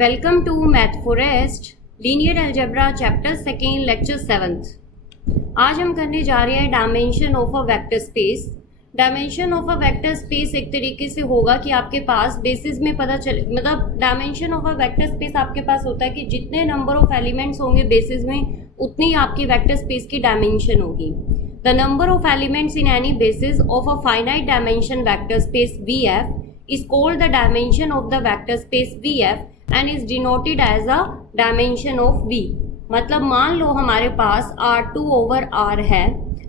Welcome to Math Forest, Linear Algebra Chapter 2 Lecture 7th। आज हम करने जा रहे हैं dimension of a vector space. Dimension of a vector space एक तरीके से होगा कि आपके पास बेसिस में पता चले, मतलब dimension of a vector space आपके पास होता है कि जितने नंबर ऑफ एलिमेंट्स होंगे बेसिस में उतनी आपकी वेक्टर स्पेस की डायमेंशन होगी। The number of elements in any basis of a finite dimension vector space VF is called the dimension of the vector space VF and is denoted as a dimension of V। मतलब मान लो हमारे पास R2 over R है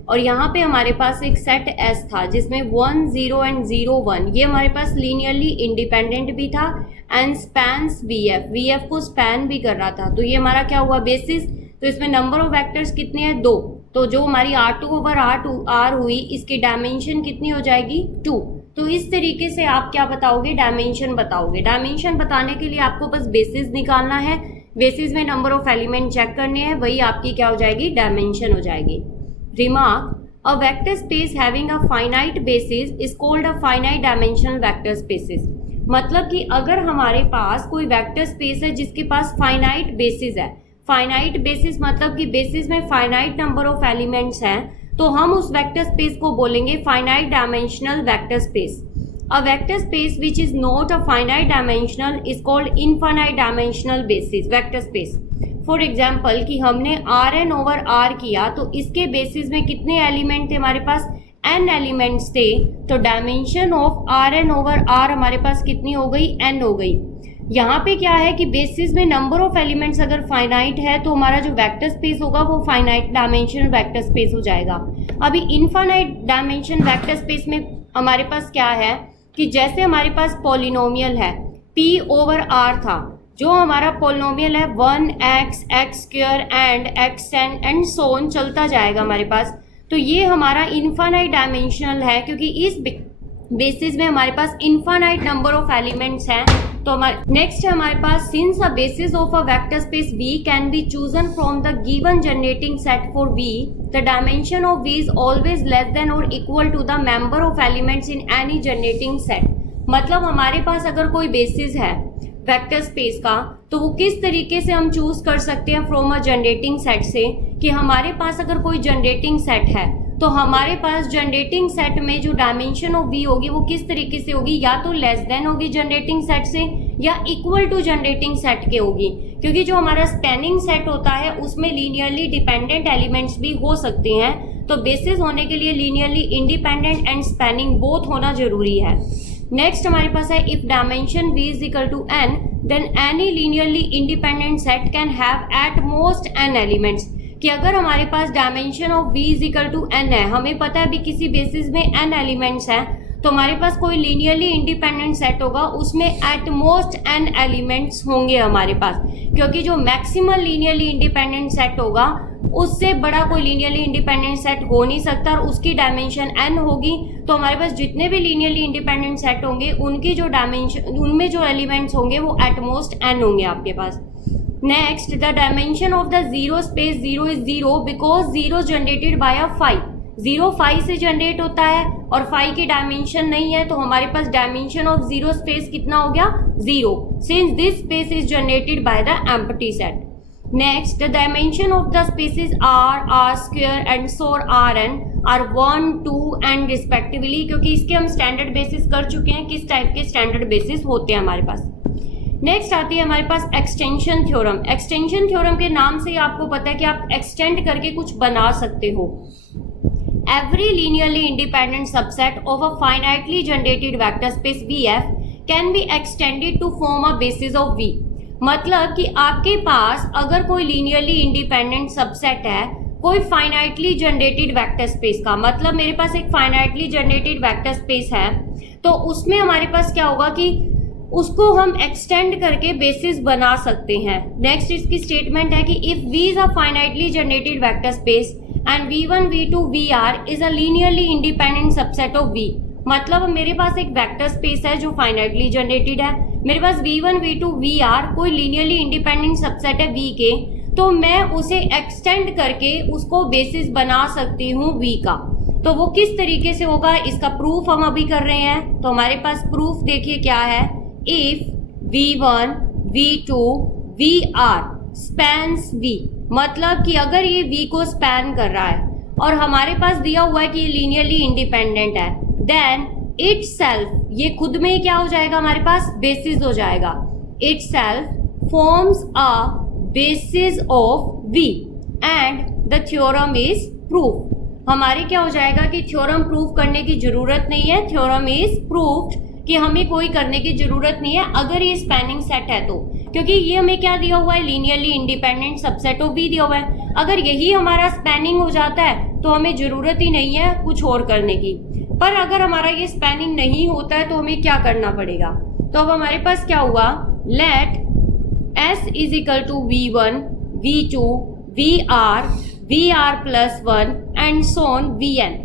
और यहाँ पे हमारे पास एक set S था जिसमें 1 0 एंड 0 1 ये हमारे पास लीनियरली इंडिपेंडेंट भी था एंड स्पैन्स VF को स्पैन भी कर रहा था। तो ये हमारा क्या हुआ बेसिस। तो इसमें नंबर ऑफ वेक्टर्स कितने हैं 2। तो जो हमारी R2 over R हुई इसकी डायमेंशन कितनी हो जाएगी 2। तो इस तरीके से आप क्या बताओगे डायमेंशन बताओगे। डायमेंशन बताने के लिए आपको बस बेसिस निकालना है, बेसिस में नंबर ऑफ एलिमेंट चेक करने हैं, वही आपकी क्या हो जाएगी डायमेंशन हो जाएगी। Remark, a vector space having a finite basis is called a finite dimensional vector spaces. मतलब कि अगर हमारे पास कोई वेक्टर स्पेस है जिसके पास फाइनाइट बेसिस है, फाइनाइट बेसिस मतलब कि बेसिस में फाइनाइट नंबर ऑफ एलिमेंट्स हैं, तो हम उस वेक्टर स्पेस को बोलेंगे finite dimensional vector space. A vector space which is not a finite dimensional is called infinite dimensional basis vector space. For example कि हमने Rn ओवर R किया तो इसके बेसिस में कितने एलिमेंट थे हमारे पास n एलिमेंट्स थे। तो dimension of Rn over R हमारे पास कितनी हो गई n हो गई। यहाँ पे क्या है कि बेसिस में नंबर ऑफ एलिमेंट्स अगर फाइनाइट है तो हमारा जो वेक्टर स्पेस होगा वो फाइनाइट डायमेंशनल वेक्टर स्पेस हो जाएगा। अभी इनफाइनाइट डायमेंशन वेक्टर स्पेस में हमारे पास क्या है कि जैसे हमारे पास पॉलिनोमियल है P ओवर R था, जो हमारा पॉलिनोमियल है 1x x square and xn and so on चलता जाएगा हमारे पास। तो ये हमारा इनफाइनाइट डायमेंशनल है क्योंकि इस बेसिस में हमारे पास इनफाइनाइट नंबर ऑफ एलिमेंट्स हैं। तो हमारे नेक्स्ट है हमारे पास since a basis of a vector space V can be chosen from the given generating set for V, the dimension of V is always less than or equal to the number of elements in any generating set. मतलब हमारे पास अगर कोई basis है vector space का तो वो किस तरीके से हम चूज कर सकते हैं फ्रॉम अ जनरेटिंग सेट से कि हमारे पास अगर कोई जनरेटिंग सेट है तो हमारे पास जनरेटिंग सेट में जो डायमेंशन ऑफ V होगी वो किस तरीके से होगी, या तो लेस देन होगी जनरेटिंग सेट से या इक्वल टू जनरेटिंग सेट के होगी। क्योंकि जो हमारा स्पैनिंग सेट होता है उसमें लीनियरली डिपेंडेंट एलिमेंट्स भी हो सकते हैं, तो बेसिस होने के लिए linearly independent and spanning both होना जरूरी है। नेक्स्ट हमारे पास है if dimension V is equal to n then any linearly independent set can have at most n elements. कि अगर हमारे पास dimension of V is equal to n है, हमें पता है अभी किसी बेसिस में n एलिमेंट्स हैं, तो हमारे पास कोई लीनियरली इंडिपेंडेंट सेट होगा उसमें एट मोस्ट n एलिमेंट्स होंगे हमारे पास। क्योंकि जो मैक्सिमल लीनियरली इंडिपेंडेंट सेट होगा उससे बड़ा कोई लीनियरली इंडिपेंडेंट सेट हो नहीं सकता और उसकी डायमेंशन n होगी। तो हमारे पास जितने भी लीनियरली इंडिपेंडेंट सेट होंगे उनकी जो डायमेंशन, उनमें जो एलिमेंट्स होंगे वो एट मोस्ट n होंगे आपके पास। Next, the dimension of the zero space 0 is 0 because 0 generated by a 5। 0 5 से जनरेट होता है और 5 की डायमेंशन नहीं है, तो हमारे पास डायमेंशन ऑफ जीरो स्पेस कितना हो गया 0 since this space is generated by the empty set. Next, the dimension of the spaces R square and so Rn are 1 2 and respectively, क्योंकि इसके हम स्टैंडर्ड बेसिस कर चुके हैं किस टाइप के स्टैंडर्ड बेसिस होते हैं हमारे पास। नेक्स्ट आती है हमारे पास एक्सटेंशन थ्योरम। एक्सटेंशन थ्योरम के नाम से ही आपको पता है कि आप एक्सटेंड करके कुछ बना सकते हो। Every linearly independent subset of a finitely generated vector space VF can be extended to form a basis of V। मतलब कि आपके पास अगर कोई लीनियरली इंडिपेंडेंट सबसेट है कोई फाइनाइटली जनरेटेड वेक्टर स्पेस का, मतलब मेरे पास एक फाइनाइटली जनरेटेड वेक्टर स्पेस है, तो उसमें हमारे पास क्या होगा कि उसको हम एक्सटेंड करके बेसिस बना सकते हैं। नेक्स्ट इसकी स्टेटमेंट है कि if V is a finitely generated vector space and V1 V2 VR is a linearly independent subset of V। मतलब मेरे पास एक वेक्टर स्पेस है जो फाइनाइटली जनरेटेड है, मेरे पास V1 V2 VR कोई लीनियरली इंडिपेंडेंट सबसेट है V के, तो मैं उसे एक्सटेंड करके उसको बेसिस बना सकती हूँ V का। तो वो किस तरीके से होगा इसका प्रूफ हम अभी कर रहे हैं। तो हमारे पास प्रूफ देखिए क्या है, if V1 V2 VR spans V, मतलब कि अगर ये V को स्पैन कर रहा है और हमारे पास दिया हुआ है कि ये लीनियरली इंडिपेंडेंट है, देन इटसेल्फ ये खुद में ही क्या हो जाएगा, हमारे पास बेसिस हो जाएगा। Itself forms a basis of V and the theorem is proof. हमारे क्या हो जाएगा कि थ्योरम प्रूफ करने की जरूरत नहीं है, थ्योरम इज प्रूफ्ड, कि हमें कोई करने की जरूरत नहीं है अगर ये स्पैनिंग सेट है तो, क्योंकि ये हमें क्या दिया हुआ है, linearly independent subset of V दिया हुआ है। अगर यही हमारा स्पैनिंग हो जाता है तो हमें जरूरत ही नहीं है कुछ और करने की। पर अगर हमारा ये स्पैनिंग नहीं होता है तो हमें क्या करना पड़ेगा, तो अब हमारे पास क्या हुआ, let S is equal to V1 V2 VR VR plus 1 and so on Vn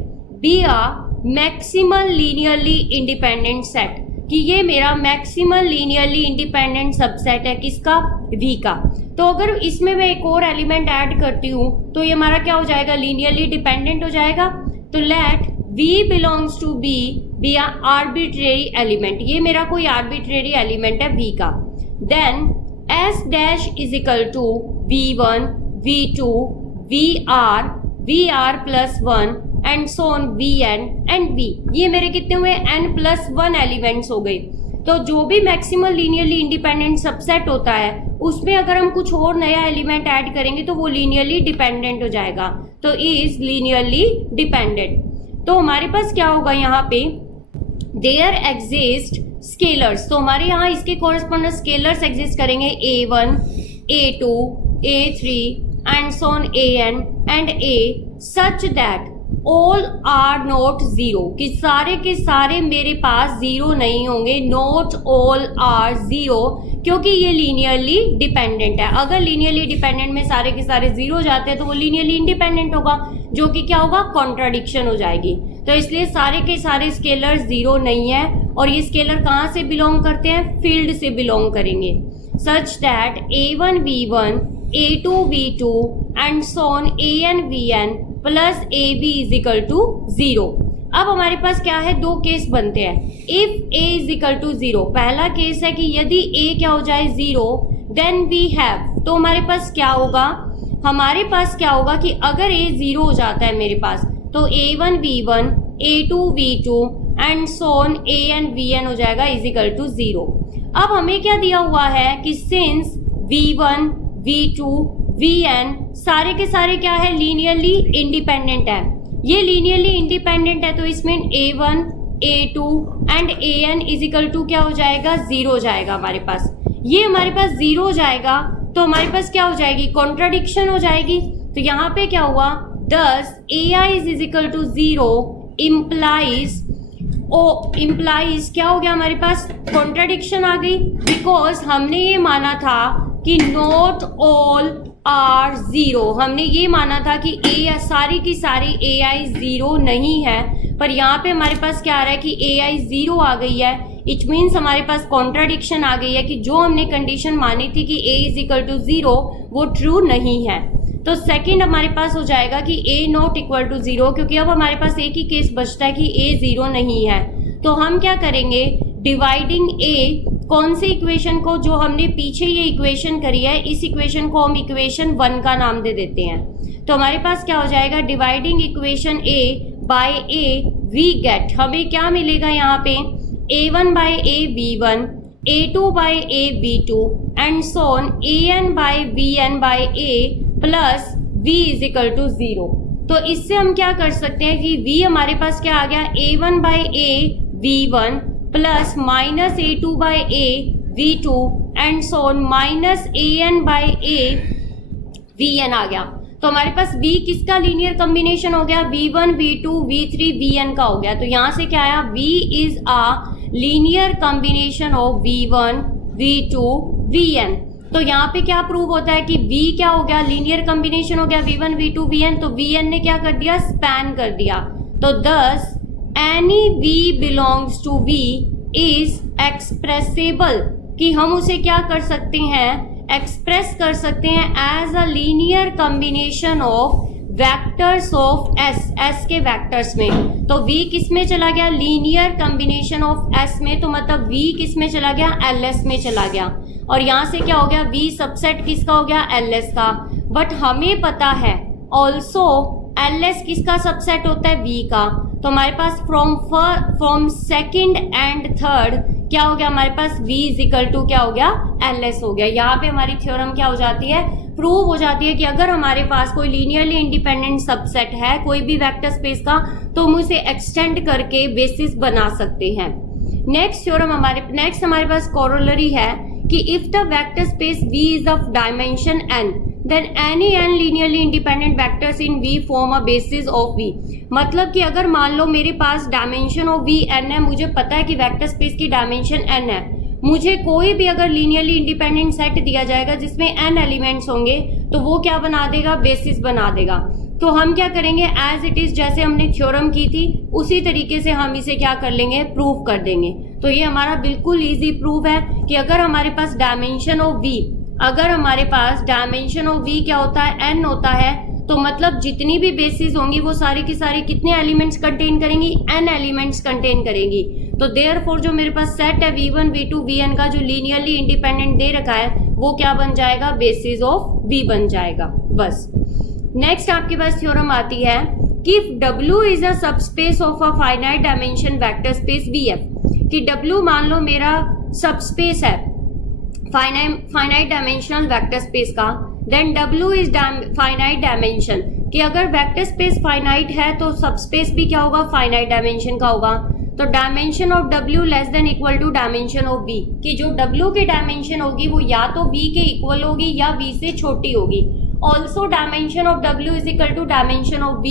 be a maximal linearly independent set, कि ये मेरा मैक्सिमल लीनियरली इंडिपेंडेंट सबसेट है किसका, V का। तो अगर इसमें मैं एक और एलिमेंट ऐड करती हूँ तो ये हमारा क्या हो जाएगा, लीनियरली डिपेंडेंट हो जाएगा। तो let V belongs to B be a arbitrary element, ये मेरा कोई आर्बिट्रेरी एलिमेंट है V का। Then S dash is equal to V1 V2 VR VR plus 1 and so on Vn and V, ये मेरे कितने हुए, n+1 एलिमेंट्स हो गए। तो जो भी मैक्सिमल लीनियरली इंडिपेंडेंट सबसेट होता है उसमें अगर हम कुछ और नया एलिमेंट ऐड करेंगे तो वो लीनियरली डिपेंडेंट हो जाएगा, तो इज लीनियरली डिपेंडेंट। तो हमारे पास क्या होगा यहाँ पे, देयर एग्जिस्ट स्केलर्स, तो हमारे यहाँ इसके कॉरेस्पॉन्डिंग स्केलर्स एग्जिस्ट करेंगे A1 A2 A3 and so on AN and A such that all are not zero, कि सारे के सारे मेरे पास जीरो नहीं होंगे, नॉट ऑल आर जीरो, क्योंकि ये लीनियरली डिपेंडेंट है। अगर लीनियरली डिपेंडेंट में सारे के सारे जीरो जाते हैं तो वो लीनियरली इंडिपेंडेंट होगा, जो कि क्या होगा, कॉन्ट्राडिक्शन हो जाएगी। तो इसलिए सारे के सारे स्केलर जीरो नहीं है, और ये स्केलर कहाँ से बिलोंग करते हैं, फील्ड से बिलोंग करेंगे। Such that A1 V1 A2 V2 and so on AN Vn plus AB is equal to 0। अब हमारे पास क्या है, दो केस बनते हैं। If A is equal to 0, पहला केस है कि यदि A क्या हो जाए 0, देन वी हैव, तो हमारे पास क्या होगा, हमारे पास क्या होगा कि अगर A 0 हो जाता है मेरे पास, तो A1 V1 A2 V2 and so on AN Vn हो जाएगा इज इक्वल टू 0। अब हमें क्या दिया हुआ है कि सिंस V1 V2 Vn सारे के सारे क्या है, लीनियरली इंडिपेंडेंट है। ये लीनियरली इंडिपेंडेंट है तो इसमें A1 A2 and AN is equal to क्या हो जाएगा, 0 हो जाएगा हमारे पास। ये हमारे पास 0 हो जाएगा तो हमारे पास क्या हो जाएगी, कॉन्ट्राडिक्शन हो जाएगी। तो यहाँ पे क्या हुआ, thus AI is equal to 0 implies क्या हो गया, हमारे पास कॉन्ट्राडिक्शन आ गई, बिकॉज हमने ये माना था कि नॉट ऑल आर 0, हमने ये माना था कि A सारी की सारी AI 0 नहीं है, पर यहाँ पे हमारे पास क्या आ रहा है कि AI 0 आ गई है। इट मीन्स हमारे पास कॉन्ट्राडिक्शन आ गई है कि जो हमने कंडीशन मानी थी कि A इज इक्वल टू 0 वो ट्रू नहीं है। तो सेकंड हमारे पास हो जाएगा कि A नॉट इक्वल टू 0, क्योंकि अब हमारे पास एक ही केस बचता है कि A 0 नहीं है। तो हम क्या करेंगे, डिवाइडिंग A, कौन से इक्वेशन को, जो हमने पीछे ये इक्वेशन करी है, इस इक्वेशन को हम इक्वेशन 1 का नाम दे देते हैं। तो हमारे पास क्या हो जाएगा, dividing equation A by A we get, हमें क्या मिलेगा यहाँ पे, A1 by A V1 A2 by A V2 and so on AN by Vn by A plus V is equal to 0। तो इससे हम क्या कर सकते हैं कि V हमारे पास क्या आ गया, A1 by A V1 plus minus A2 by A V2 and so on minus AN by A Vn आ गया। तो हमारे पास V किसका लीनियर कॉम्बिनेशन हो गया, V1 V2 V3 Vn का हो गया। तो यहाँ से क्या आया, V is a linear combination of V1 V2 Vn। तो यहाँ पे क्या प्रूव होता है कि V क्या हो गया, लीनियर कॉम्बिनेशन हो गया V1 V2 Vn। तो Vn ने क्या कर दिया, स्पैन कर दिया। तो thus any V belongs to V is expressible, कि हम उसे क्या कर सकते हैं, एक्सप्रेस कर सकते हैं as a linear combination of vectors of S के वेक्टर्स में। तो V किस में चला गया, लीनियर कॉम्बिनेशन ऑफ S में, तो मतलब V किस में चला गया, LS में चला गया। और यहाँ से क्या हो गया, V सबसेट किसका हो गया, LS का। बट हमें पता है ऑल्सो LS किसका सबसेट होता है, V का। तो हमारे पास फ्रॉम सेकंड एंड थर्ड क्या हो गया, हमारे पास V इज इक्वल टू क्या हो गया, LS हो गया। यहाँ पे हमारी थ्योरम क्या हो जाती है, प्रूव हो जाती है कि अगर हमारे पास कोई लीनियरली इंडिपेंडेंट सबसेट है कोई भी वेक्टर स्पेस का, तो हम उसे एक्सटेंड करके बेसिस बना सकते हैं। नेक्स्ट हमारे पास कोरोलरी है कि if the vector space V is of dimension n, then any n linearly independent vectors in V form a basis of V। मतलब कि अगर मान लो मेरे पास डायमेंशन ऑफ V n है, मुझे पता है कि वेक्टर स्पेस की डायमेंशन n है, मुझे कोई भी अगर लीनियरली इंडिपेंडेंट सेट दिया जाएगा जिसमें n एलिमेंट्स होंगे तो वो क्या बना देगा, बेसिस बना देगा। तो हम क्या करेंगे, एज इट इज जैसे हमने थ्योरम की थी उसी तरीके से हम इसे क्या कर लेंगे, प्रूव कर देंगे। तो ये हमारा बिल्कुल इजी प्रूव है कि अगर हमारे पास डायमेंशन ऑफ V क्या होता है, n होता है, तो मतलब जितनी भी बेसिस होंगी वो सारी की सारी कितने एलिमेंट्स कंटेन करेंगी, n एलिमेंट्स कंटेन करेंगी। तो देयरफॉर जो मेरे पास सेट है V1 V2 Vn का जो लीनियरली इंडिपेंडेंट दे रखा है वो क्या बन जाएगा, बेसिस ऑफ V बन जाएगा। बस नेक्स्ट आपके पास थ्योरम आती है कि if W is a subspace of a finite dimension vector space VF, कि W मान लो मेरा सबस्पेस है फाइनाइट डायमेंशनल वेक्टर स्पेस का, then W is finite dimension, कि अगर वेक्टर स्पेस फाइनाइट है तो सबस्पेस भी क्या होगा, फाइनाइट डायमेंशन का होगा। तो dimension of W less than equal to dimension of V, कि जो W की डायमेंशन होगी वो या तो V के इक्वल होगी या V से छोटी होगी। Also dimension of W is equal to dimension of V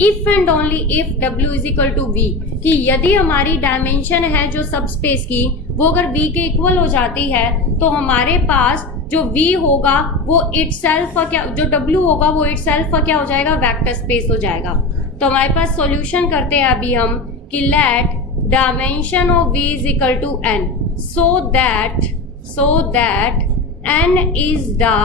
if and only if W is equal to V, कि यदि हमारी डायमेंशन है जो सबस्पेस की वो अगर V के इक्वल हो जाती है तो हमारे पास जो V होगा वो इटसेल्फ का क्या, जो W होगा वो इटसेल्फ का क्या हो जाएगा, वेक्टर स्पेस हो जाएगा। तो हमारे पास सॉल्यूशन करते हैं अभी हम कि let dimension of V is equal to n, so that n is the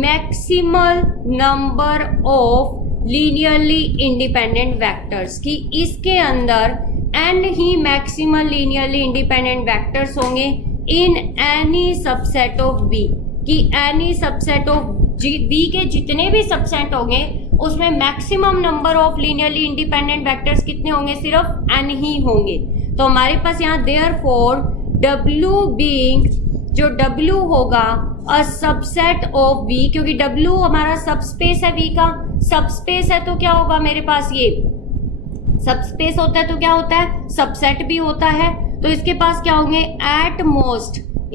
maximal number of linearly independent vectors, कि इसके अंदर n ही मैक्सिमल लीनियरली इंडिपेंडेंट वेक्टर्स होंगे in any subset of V, कि एनी सबसेट ऑफ V के जितने भी subset होंगे उसमें maximum number of linearly independent vectors कितने होंगे, सिर्फ n ही होंगे। तो हमारे पास यहाँ देयरफॉर W बीइंग, जो W होगा अ सबसेट ऑफ V, क्योंकि W हमारा सबस्पेस है, V का सबस्पेस है तो क्या होगा, मेरे पास ये सबस्पेस होता है तो क्या होता है, सबसेट भी होता है। तो इसके पास क्या होंगे,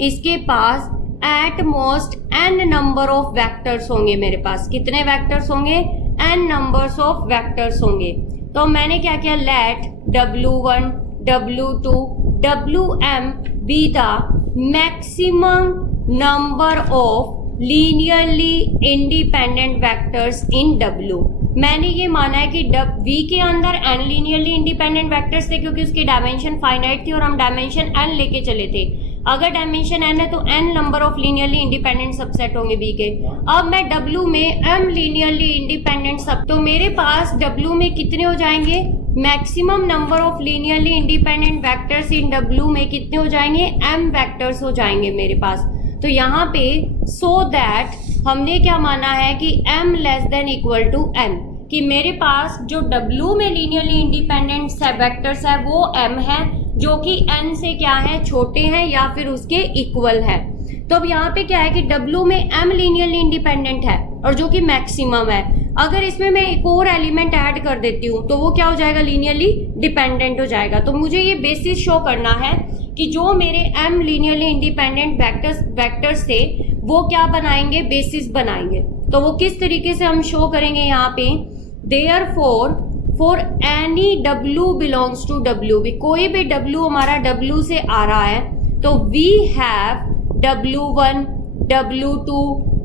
इसके पास at most n number of vectors होंगे। मेरे पास कितने वेक्टर्स होंगे, n नंबर्स ऑफ वेक्टर्स होंगे। तो मैंने क्या किया, let W1 W2 Wm be the maximum number of linearly independent vectors in W। मैंने ये माना है कि V के अंदर n लीनियरली इंडिपेंडेंट वेक्टर्स थे क्योंकि उसकी डायमेंशन फाइनाइट थी और हम डायमेंशन n लेके चले थे। अगर डायमेंशन n है तो n number of linearly independent subset होंगे V के। अब मैं W में m लीनियरली इंडिपेंडेंट सब, तो मेरे पास W में कितने हो जाएंगे, maximum number of linearly independent vectors in W में कितने हो जाएंगे, m वेक्टर्स हो जाएंगे मेरे पास। तो यहाँ पे सो दैट हमने क्या माना है कि m less than equal to n, कि मेरे पास जो W में लीनियरली इंडिपेंडेंट वेक्टर्स है वो m है, जो कि n से क्या है, छोटे हैं या फिर उसके इक्वल है। तो अब यहाँ पे क्या है कि W में m लीनियरली इंडिपेंडेंट है और जो कि मैक्सिमम है। अगर इसमें मैं एक और एलिमेंट ऐड कर देती हूँ तो वो क्या हो जाएगा, लीनियरली डिपेंडेंट हो जाएगा। तो मुझे ये बेसिस शो करना है कि जो मेरे m लीनियरली इंडिपेंडेंट वेक्टर्स थे वो क्या बनाएंगे, बेसिस बनाएंगे। तो वो किस तरीके से हम शो करेंगे, यहाँ पे therefore for any W belongs to W, भी कोई भी W हमारा W से आ रहा है तो we have W1 W2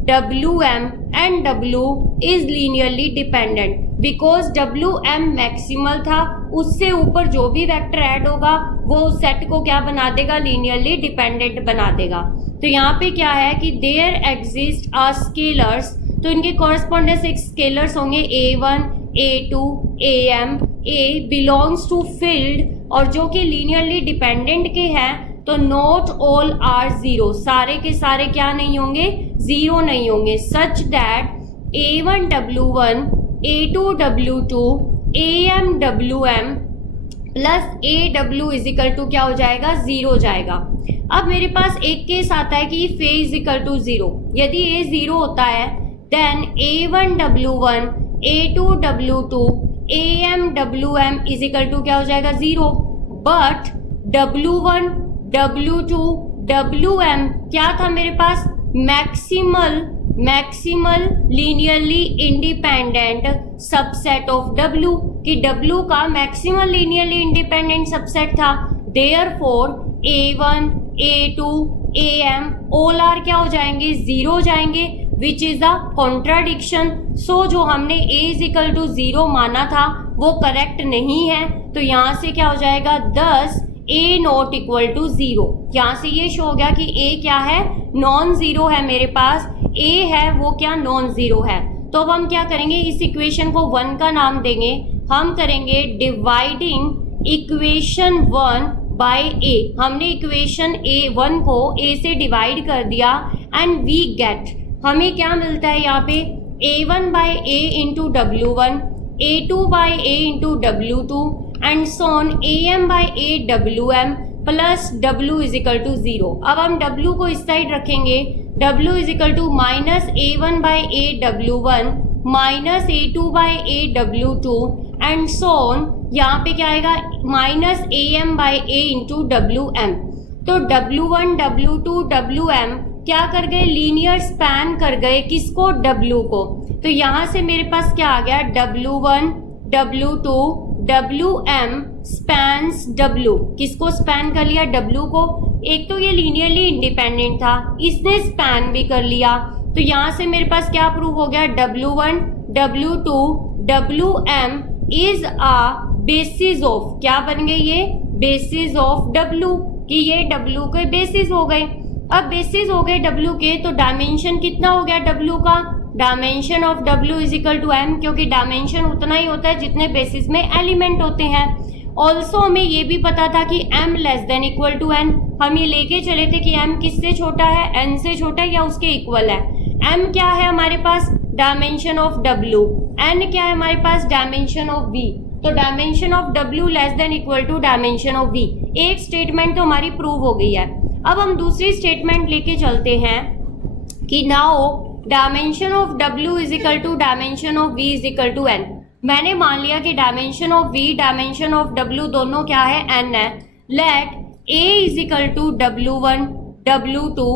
Wm and W is linearly dependent because Wm maximal था, उससे ऊपर जो भी वेक्टर ऐड होगा वो उस सेट को क्या बना देगा, लीनियरली डिपेंडेंट बना देगा। तो यहाँ पे क्या है कि देयर एग्जिस्ट आर स्केलर्स, तो इनके कॉरेस्पॉन्डेंस एक स्केलर्स होंगे A1 A2 Am, A belongs to field, और जो कि लीनियरली डिपेंडेंट के हैं तो नॉट ऑल आर जीरो, सारे के सारे क्या नहीं होंगे, जीरो नहीं होंगे। Such that A1W1 A2W2 AM plus AW is equal to क्या हो जाएगा, जीरो जाएगा। अब मेरे पास एक केस आता है कि if A is equal to zero, यदि A जीरो होता है then A1W1 A2W2 AM is equal to क्या हो जाएगा, zero. But W1 W2 WM क्या था मेरे पास, maximal linearly independent subset of W, कि W का मैक्सिमल लीनियरली इंडिपेंडेंट सबसेट था। Therefore A1 A2 AM all are क्या हो जाएंगे, जीरो हो जाएंगे, विच इज अ कॉन्ट्राडिक्शन। सो जो हमने A is equal to zero माना था वो करेक्ट नहीं है, तो यहाँ से क्या हो जाएगा, 10 A not equal to zero. यहाँ से ये शो हो गया कि A क्या है, नॉन जीरो है, मेरे पास A है वो क्या, नॉन जीरो है। तो अब हम क्या करेंगे, इस इक्वेशन को 1 का नाम देंगे, हम करेंगे डिवाइडिंग इक्वेशन 1 बाय A। हमने इक्वेशन A1 को A से डिवाइड कर दिया एंड वी गेट, हमें क्या मिलता है यहाँ पे, A1 by A into W1, A2 by A into W2 and so on AM by A WM plus W is equal to zero. अब हम W को इस साइड रखेंगे, W is equal to minus A1 by A W1 minus A2 by A W2 and so on, यहाँ पे क्या आएगा, minus AM by A into WM। तो W1 W2 WM क्या कर गए, लीनियर स्पैन कर गए, किसको, W को। तो यहाँ से मेरे पास क्या आ गया, W1 W2 WM spans W, किसको स्पैन कर लिया, W को। एक तो ये लीनियरली इंडिपेंडेंट था, इसने स्पैन भी कर लिया, तो यहाँ से मेरे पास क्या प्रूव हो गया, W1 W2 WM is a basis of, क्या बन गए ये, बेसिस ऑफ W, कि ये W के बेसिस हो गए। अब बेसिस हो गए W के, तो डायमेंशन कितना हो गया W का, dimension of W is equal to M, क्योंकि डायमेंशन उतना ही होता है जितने बेसिस में एलिमेंट होते हैं। ऑल्सो हमें ये भी पता था कि M less than equal to N, हम ये लेके चले थे कि M किससे छोटा है, N से छोटा है या उसके इक्वल है। M क्या है हमारे पास, डायमेंशन ऑफ W, N क्या है हमारे पास, डायमेंशन ऑफ V, तो dimension of W less than equal to dimension of V। एक स्टेटमेंट तो हमारी प्रूव हो गई है। अब हम दूसरी स्टेटमेंट लेके चलते हैं कि now dimension of W is equal to dimension of V is equal to N। मैंने मान लिया कि dimension of V dimension of W दोनों क्या है, N है। Let A is equal to W1 W2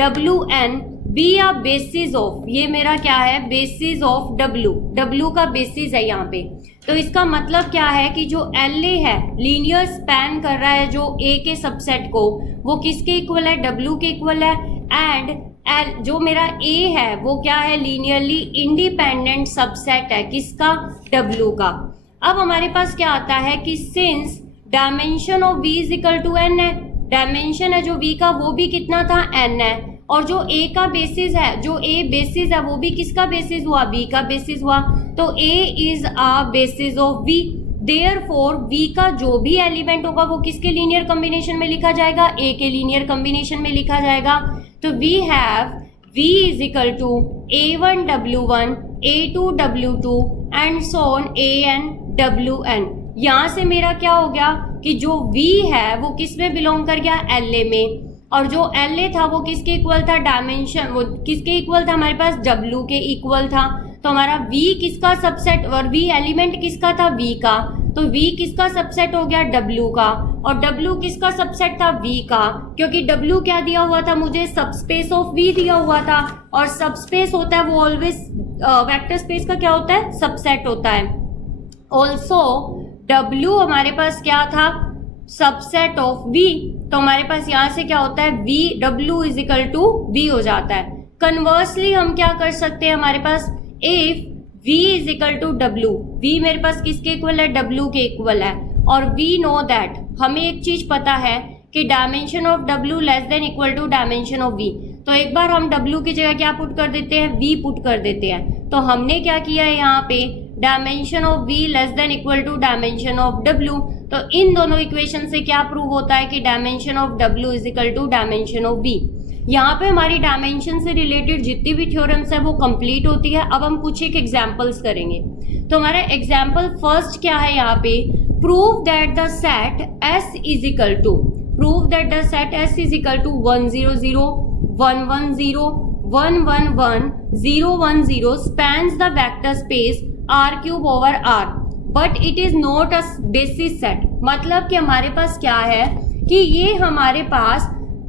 WN be a basis of, ये मेरा क्या है, बेसिस ऑफ W का बेसिस है यहाँ पे। तो इसका मतलब क्या है कि जो LA है, लीनियर स्पैन कर रहा है जो A के सबसेट को, वो किसके इक्वल है, W के इक्वल है। एंड जो मेरा A है वो क्या है, लीनियरली इंडिपेंडेंट सबसेट है, किसका, W का। अब हमारे पास क्या आता है कि since dimension of V is equal to N है, डायमेंशन है जो V का वो भी कितना था, N है, और जो A का बेसिस है, जो A बेसिस है वो भी किसका बेसिस हुआ, V का बेसिस हुआ। तो A is a basis of V, therefore V का जो भी एलिमेंट होगा वो किसके लीनियर कॉम्बिनेशन में लिखा जाएगा, A के लीनियर कॉम्बिनेशन में लिखा जाएगा। तो we have V is equal to A1 W1 A2 W2 and so on AN WN। यहाँ से मेरा क्या हो गया कि जो V है वो किस में बिलोंग कर गया, LA में, और जो LA था वो किसके इक्वल था, डायमेंशन वो किसके इक्वल था, हमारे पास W के इक्वल था। तो हमारा V किसका सबसेट, और V एलिमेंट किसका था, V का, तो V किसका सबसेट हो गया, W का, और W किसका सबसेट था, V का, क्योंकि W क्या दिया हुआ था मुझे, सबस्पेस ऑफ V दिया हुआ था, और सबस्पेस होता है वो ऑलवेज वेक्टर स्पेस का क्या होता है, सबसेट होता है। ऑल्सो W हमारे पास क्या था, सबसेट ऑफ V, तो हमारे पास यहाँ से क्या होता है, V W is equal to V हो जाता है। कन्वर्सली हम क्या कर सकते हैं, हमारे पास if V is equal to W, V मेरे पास किसके इक्वल है, W के इक्वल है, और वी नो दैट, हमें एक चीज पता है कि dimension of W less than equal to dimension of V। तो एक बार हम W की जगह क्या पुट कर देते हैं, V पुट कर देते हैं। तो हमने क्या किया है यहाँ पे, dimension of V less than equal to dimension of W, तो इन दोनों इक्वेशन से क्या प्रूव होता है कि dimension of W is equal to dimension of V। यहाँ पे हमारी डायमेंशन से रिलेटेड जितनी भी थ्योरम्स है वो कंप्लीट होती है। अब हम कुछ एक एग्जांपल्स करेंगे। तो हमारा एग्जांपल फर्स्ट क्या है यहाँ पे, prove that the set S is equal to 1 0 0 1 1 0 1 1 1 0 1 0 spans the vector space R cube over R but it is not a basis set. मतलब कि हमारे पास क्या है कि ये हमारे पास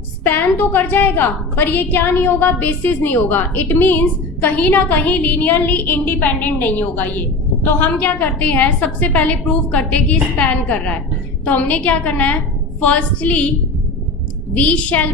स्पैन तो कर जाएगा पर ये क्या नहीं होगा, बेसिस नहीं होगा। इट मीन्स कहीं ना कहीं लीनियरली इंडिपेंडेंट नहीं होगा ये। तो हम क्या करते हैं, सबसे पहले प्रूव करते हैं कि स्पैन कर रहा है। तो हमने क्या करना है, firstly we shall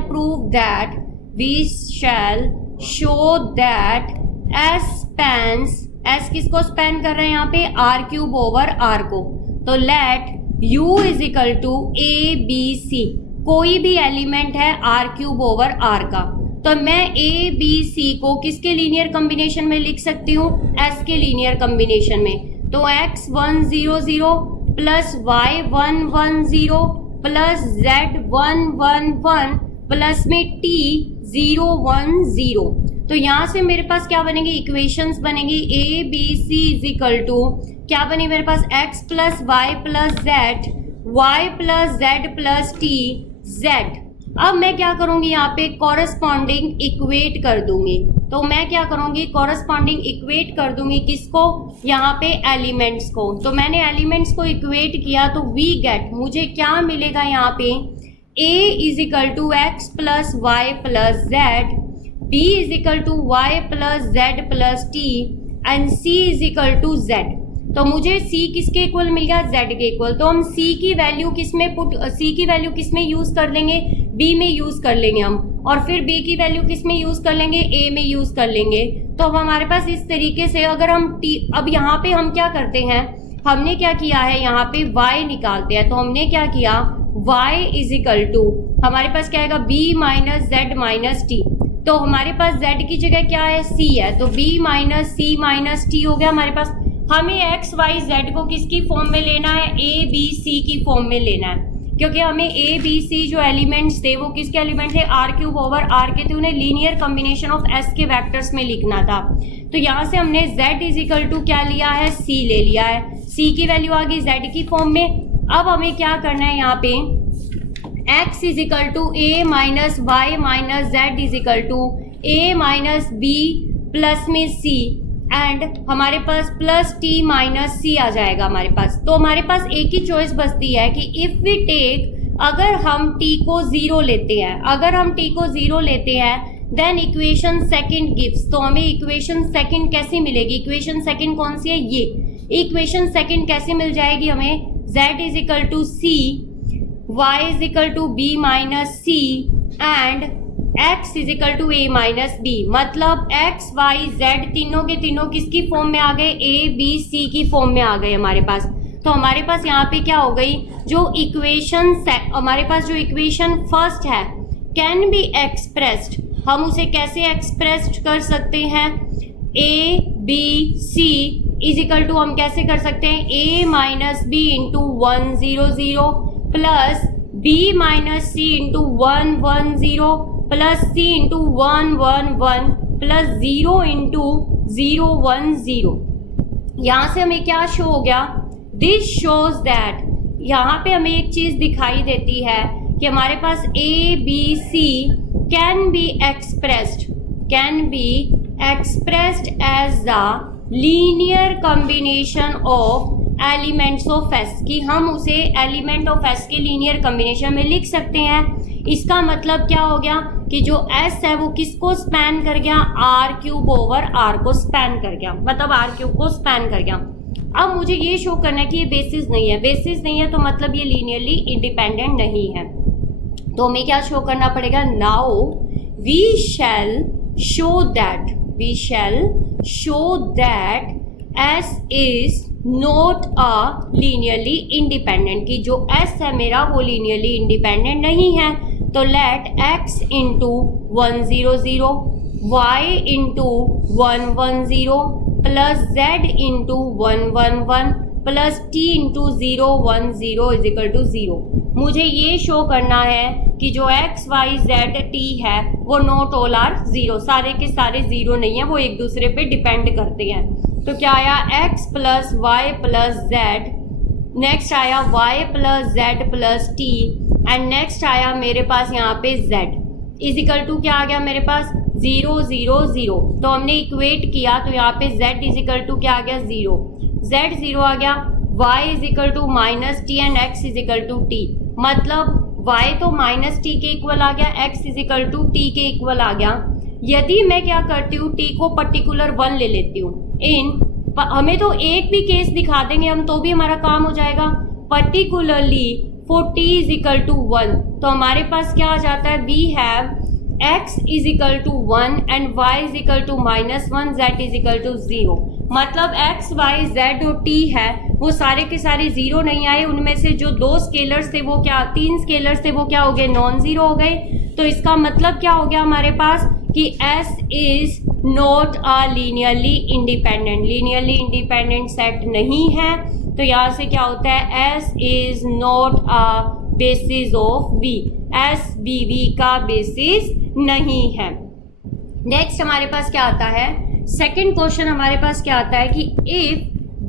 show that S spans, S किसको स्पैन कर रहे हैं यहाँ पे, आर क्यूब ओवर आर को। तो let U is equal to A B C, कोई भी एलिमेंट है आर क्यूब ओवर आर का। तो मैं ए बी सी को किसके लीनियर कॉम्बिनेशन में लिख सकती हूँ, एस के लीनियर कॉम्बिनेशन में। तो x 1 0 0 plus y 1 1 0 plus z 1 1 1 plus में t 0 1 0। तो यहाँ से मेरे पास क्या बनेगी, इक्वेशंस बनेगी A B C is equal to क्या बनी मेरे पास, x plus y plus z, y plus z plus t z. अब मैं क्या करूंगी, यहाँ पे कॉरस्पॉन्डिंग इक्वेट कर दूंगी। तो मैं क्या करूंगी, कॉरस्पॉन्डिंग इक्वेट कर दूंगी किसको, यहाँ पे एलिमेंट्स को। तो मैंने एलिमेंट्स को इक्वेट किया तो वी गेट, मुझे क्या मिलेगा यहाँ पे, a is equal to x plus y plus z, b is equal to y plus z plus t and c is equal to z। तो मुझे c किसके इक्वल मिल गया, z के इक्वल। तो हम c की वैल्यू किस में यूज कर लेंगे, b में यूज कर लेंगे हम, और फिर b की वैल्यू किस में यूज कर लेंगे, a में यूज कर लेंगे। तो अब हमारे पास इस तरीके से अगर हम अब यहाँ पे हम क्या करते हैं, हमने क्या किया है, यहाँ पे y निकालते हैं। तो हमने क्या किया, y इज इक्वल टू हमारे पास क्या आएगा, b minus Z minus T. तो हमारे पास z की जगह क्या है, c है, तो b माइनस सी माइनस टी हो गया हमारे पास। हमें x y z को किसकी फॉर्म में लेना है, a b c की फॉर्म में लेना है, क्योंकि हमें a b c जो एलिमेंट्स थे वो किसके एलिमेंट थे, r क्यूब ओवर r के थे, उन्हें लीनियर कॉम्बिनेशन ऑफ s के वेक्टर्स में लिखना था। तो यहाँ से हमने z इज इक्वल टू क्या लिया है, c ले लिया है, c की वैल्यू आ गई z की फॉर्म में। अब हमें क्या करना है, यहाँ पे x is equal to a minus y minus z is equal to a minus b plus में c एंड हमारे पास प्लस t माइनस c आ जाएगा हमारे पास। तो हमारे पास एक ही चॉइस बचती है कि इफ वी टेक, अगर हम t को 0 लेते हैं, देन इक्वेशन सेकंड गिव्स। तो हमें इक्वेशन सेकंड कैसी मिलेगी, इक्वेशन सेकंड कौन सी है, ये इक्वेशन सेकंड कैसे मिल जाएगी हमें, z is equal to c, y is equal to b minus c and x is equal to a minus b। मतलब x y z तीनों के तीनों किसकी फॉर्म में आ गए, a b c की फॉर्म में आ गए हमारे पास। तो हमारे पास यहाँ पे क्या हो गई, जो इक्वेशन हमारे पास जो इक्वेशन फर्स्ट है कैन बी एक्सप्रेस्ड, हम उसे कैसे एक्सप्रेस्ड कर सकते हैं, a b c is equal to हम कैसे कर सकते हैं, a minus b into 1 0 0 plus b minus c into 1 1 0 plus c into 1 1 1 plus 0 into 0 1 0। यहाँ से हमें क्या शो हो गया, दिस शोज दैट, यहाँ पे हमें एक चीज दिखाई देती है कि हमारे पास a b c can be expressed as the linear combination of elements of s, कि हम उसे एलिमेंट ऑफ s के लीनियर कॉम्बिनेशन में लिख सकते हैं। इसका मतलब क्या हो गया कि जो s है वो किसको स्पैन कर गया, r क्यूब ओवर r को स्पैन कर गया, मतलब r क्यूब को स्पैन कर गया। अब मुझे ये शो करना है कि ये बेसिस नहीं है, तो मतलब ये लीनियरली इंडिपेंडेंट नहीं है। तो हमें क्या शो करना पड़ेगा, now we shall show that s is not a linearly independent, की जो s है मेरा वो लीनियरली इंडिपेंडेंट नहीं है। तो let x into 1 0 0 y into 1 1 0 plus z into 1 1 1 plus t into 0 1 0 is equal to 0। मुझे ये शो करना है कि जो एक्स वाई जेड टी है वो नॉट ऑल आर जीरो, सारे के सारे जीरो नहीं है, वो एक दूसरे पे डिपेंड करते हैं। तो क्या आया x plus y plus z, next आया y plus z plus t, and next आया मेरे पास यहाँ पे z इज इक्वल टू क्या आ गया मेरे पास 0 0 0। तो हमने इक्वेट किया तो यहाँ पे z इज इक्वल टू क्या आ गया 0, z 0 आ गया, y is equal to minus t and x is equal to t, मतलब y तो माइनस टी के इक्वल आ गया, x is equal to t के इक्वल आ गया। यदि मैं क्या करती हूँ t को पर्टिकुलर 1 ले लेती हूँ, हमें तो एक भी केस दिखा देंगे हम तो भी हमारा काम हो जाएगा। Particularly for t is equal to 1, तो हमारे पास क्या आ जाता है, we have x is equal to 1 and y is equal to minus 1, z is equal to 0। मतलब x y z और t है वो सारे के सारे जीरो नहीं आए, उनमें से जो दो स्केलर्स थे वो क्या, तीन स्केलर्स थे वो क्या हो गए, नॉन जीरो हो गए। तो इसका मतलब क्या हो गया हमारे पास कि S is not a linearly independent set नहीं है। तो यहाँ से क्या होता है, S is not a basis of V, S BV का बेसिस नहीं है। नेक्स्ट हमारे पास क्या आता है, सेकंड क्वेश्चन हमारे पास क्या आता है कि if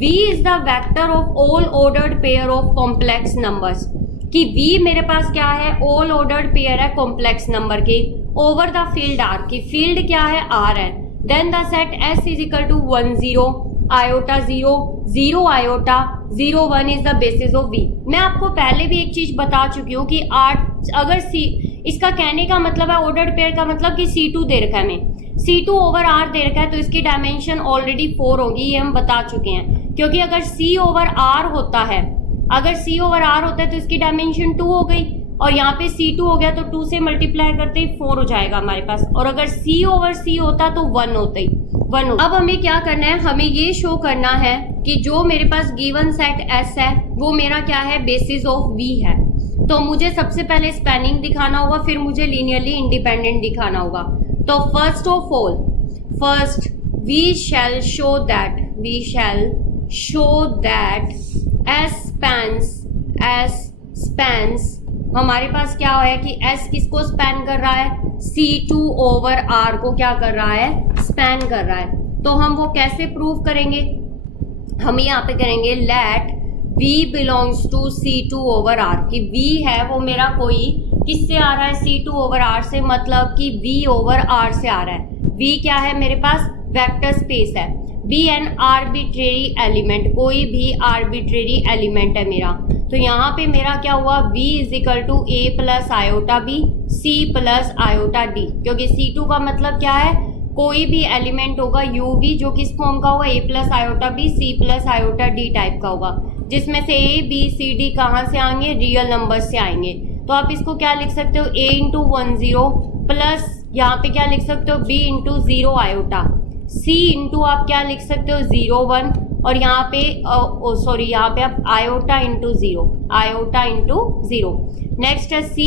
V is the vector of all ordered pair of complex numbers, कि V मेरे पास क्या है, ऑल ऑर्डर्ड पेयर है कॉम्प्लेक्स नंबर के ओवर द फील्ड R, की फील्ड क्या है R है, then the set S is equal to 1 0 iota 0 0 iota 0 1 is the basis of V। मैं आपको पहले भी एक चीज बता चुकी हूँ कि अगर C, इसका कहने का मतलब है ऑर्डर्ड पेयर का मतलब कि C2 दे रखा है हमें, C2 ओवर R दे रखा है तो इसकी डायमेंशन ऑलरेडी 4 होगी, ये हम बता चुके हैं। क्योंकि अगर C ओवर R होता है, अगर C ओवर R होता है तो इसकी डायमेंशन 2 हो गई, और यहाँ पे C2 हो गया तो 2 से मल्टीप्लाई करते ही 4 हो जाएगा हमारे पास, और अगर C ओवर C होता तो 1 होता ही 1 होता। अब हमें क्या करना है, हमें ये शो करना है कि जो मेरे पास गिवन सेट S है वो मेरा क्या है, बेसिस ऑफ V है। तो मुझे सबसे पहले स्पैनिंग दिखाना होगा, फिर मुझे लीनियरली इंडिपेंडेंट दिखाना होगा। तो first of all, first we shall show that S spans हमारे पास क्या है कि S किसको स्पैन कर रहा है, C2 ओवर R को क्या कर रहा है, स्पैन कर रहा है। तो हम वो कैसे प्रूव करेंगे, हम यहाँ पे करेंगे let V belongs to C2 over R, कि V है वो मेरा कोई किससे आ रहा है, C2 ओवर R से, मतलब कि V ओवर R से आ रहा है। V क्या है मेरे पास, वेक्टर स्पेस है। B एन आर्बिट्रेरी एलिमेंट, कोई भी आर्बिट्रेरी एलिमेंट है मेरा। तो यहाँ पे मेरा क्या हुआ, V is equal to A plus iota B, C plus iota D, क्योंकि C2 का मतलब क्या है, कोई भी एलिमेंट होगा UV जो किस फॉर्म का होगा, A plus iota B, C plus iota D type का होगा, जिसमें से A B C D कहाँ से आएंगे, रियल नंबर से आएंगे। तो आप इसको क्या लिख सकते हो, A इंटू 1 0 प्लस यहाँ पे क्या लिख सकते हो, B into 0 iota, C into आप क्या लिख सकते हो 0 1, और यहाँ पे सॉरी यहाँ पे आप आयोटा इंटू 0, नेक्स्ट है C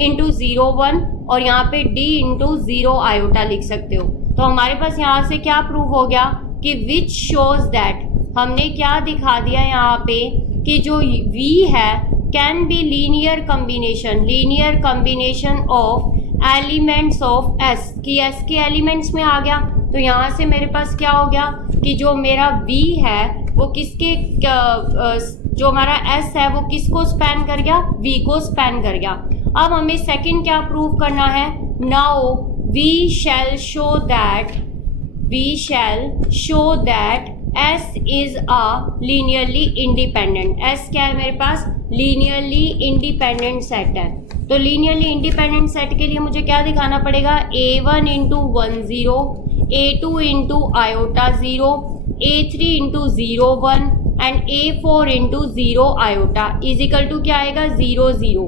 इंटू 0 1, और यहाँ पे D इंटू 0 आयोटा लिख सकते हो। तो हमारे पास यहाँ से क्या प्रूव हो गया कि विच शोज दैट, हमने क्या दिखा दिया यहाँ पे कि जो V है can be linear combination of elements of S, कि S के एलिमेंट्स में आ गया। तो यहाँ से मेरे पास क्या हो गया कि जो मेरा V है वो किसके, जो हमारा S है वो किसको स्पैन कर गया, V को स्पैन कर गया। अब हमें सेकंड क्या प्रूव करना है, now we shall show that S is a linearly independent. S क्या है मेरे पास, लीनियरली इंडिपेंडेंट सेट है। तो लीनियरली इंडिपेंडेंट सेट के लिए मुझे क्या दिखाना पड़ेगा, A1 into 1 0, A2 into iota 0, A3 into 0 1 and A4 into 0 iota is equal to क्या आएगा, 0 0।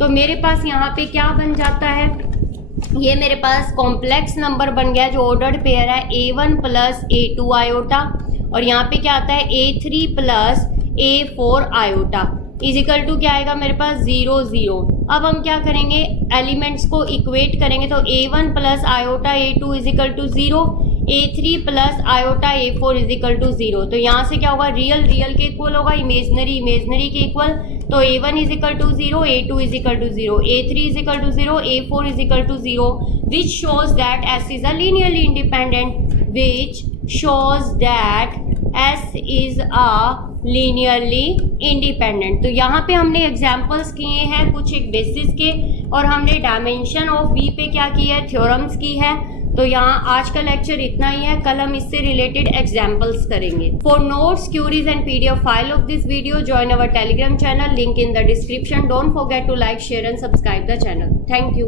तो मेरे पास यहाँ पे क्या बन जाता है, ये मेरे पास कॉम्प्लेक्स नंबर बन गया जो ऑर्डर्ड पेयर है, A1 प्लस A2 आयोटा, और यहाँ पे क्या आता है A3 plus A4 iota is equal to क्या आएगा मेरे पास 0 0। अब हम क्या करेंगे, एलिमेंट्स को इक्वेट करेंगे, तो A1 plus iota A2 is equal to 0, A3 plus iota A4 is equal to 0। तो यहाँ से क्या होगा, रियल रियल के इक्वल होगा, इमेजनरी इमेजनरी के इक्वल। तो A1 is equal to 0, A2 is equal to 0, A3 is equal to 0, A4 is equal to 0, which shows that S is a linearly independent, which shows that S is a linearly independent. तो यहाँ पे हमने examples किए हैं कुछ एक basis के, और हमने डायमेंशन ऑफ V पे क्या किया है, थ्योरम्स की है। तो यहाँ आज का लेक्चर इतना ही है, कल हम इससे रिलेटेड एग्जाम्पल्स करेंगे। For notes, queries and PDF file of this video join our Telegram channel, link in the description. Don't forget to like, share and subscribe the channel. Thank you.